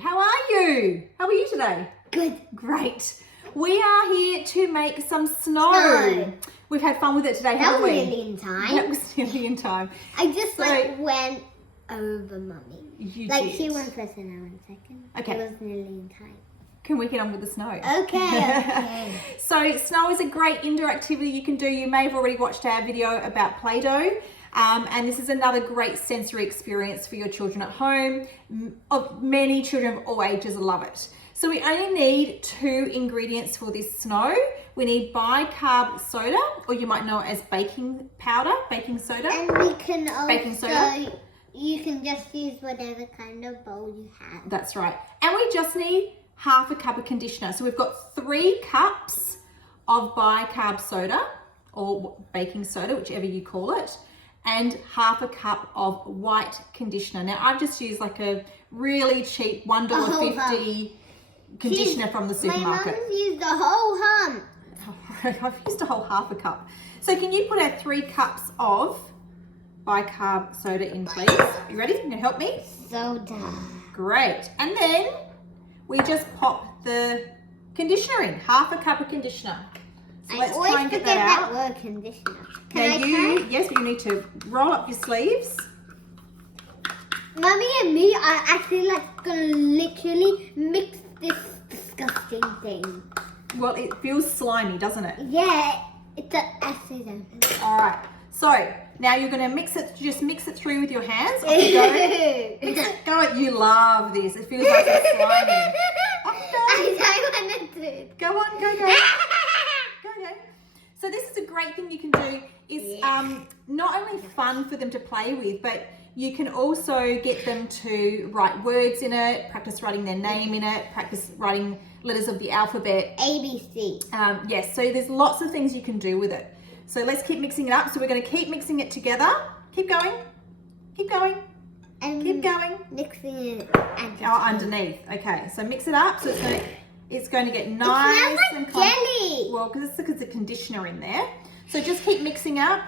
How are you? How are you today? Good. Great. We are here to make some snow. Snow. We've had fun with it today, That haven't was we? nearly in time. That was nearly in time. I just So- went over mummy. You Like did. she went first and I went second. Okay. It was nearly in time. Can we get on with the snow? Okay. So snow is a great indoor activity you can do. You may have already watched our video about Play-Doh. And this is another great sensory experience for your children at home. Many children of all ages love it. So we only need 2 ingredients for this snow. We need bicarb soda, or you might know it as baking powder, baking soda. And we can also, Baking soda? you can just use whatever kind of bowl you have. That's right. And we just need half a cup of conditioner. So we've got 3 cups of bicarb soda, or baking soda, whichever you call it, and half a cup of white conditioner. Now I've just used like a really cheap $1.50 conditioner from the supermarket. My mum's used the whole hump. I've used a whole half a cup. So can you put our 3 cups of bicarb soda in, please? You ready? Can you help me? Soda. Great. And then we just pop the conditioner in, half a cup of conditioner. So let's try and get that out. word conditioner. Now yes, but you need to roll up your sleeves. Mummy and me are actually like gonna literally mix this disgusting thing. Well, it feels slimy, doesn't it? Yeah, it's an accident. All right. So now you're going to mix it. Just mix it through with your hands. Off you go. Mix it. Go. You love this. It feels like it's slimy. Off you go. I wanted to. Go on. Go. Go. Go. So this is a great thing you can do. It's not only fun for them to play with, but you can also get them to write words in it, practice writing their name in it, practice writing letters of the alphabet. ABC. Yes, so there's lots of things you can do with it. So let's keep mixing it up. So we're going to keep mixing it together. Keep going. Keep going. And Keep going. mixing it Underneath. Okay, so mix it up. So it's going to get nice. It smells and like jelly. Well, because it's the conditioner in there. So just keep mixing up.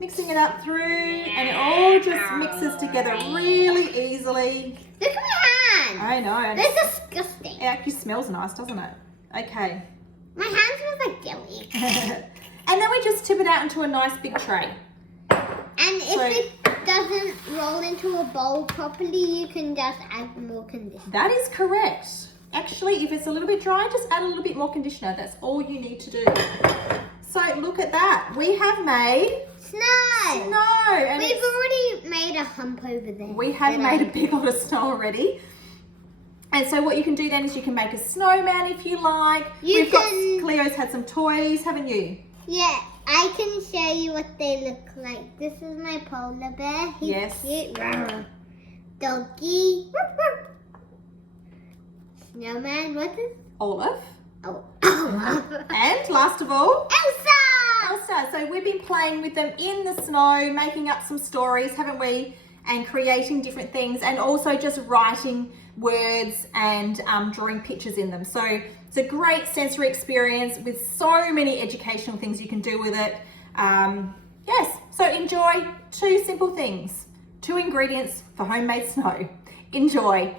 Mixing it up through, and it all just mixes together really easily. Look at my hands. I know. That's disgusting. It actually smells nice, doesn't it? Okay. My hand smells like jelly. And then we just tip it out into a nice big tray. And if it doesn't roll into a bowl properly, you can just add more conditioner. That is correct. Actually, if it's a little bit dry, just add a little bit more conditioner. That's all you need to do. So look at that. We have made Snow. snow. And We've already made a hump over there. we have made a big lot of snow already. And so what you can do then is you can make a snowman if you like. Cleo's had some toys, haven't you? Yeah, I can show you what they look like. This is my polar bear. He's Yes. cute. Doggy. Snowman. What is? Olive. Oh. And last of all, Elsa. Elsa. So we've been playing with them in the snow, making up some stories, haven't we? And creating different things, and also just writing words and drawing pictures in them. So it's a great sensory experience with so many educational things you can do with it. Yes, so enjoy 2 simple things, 2 ingredients for homemade snow. Enjoy.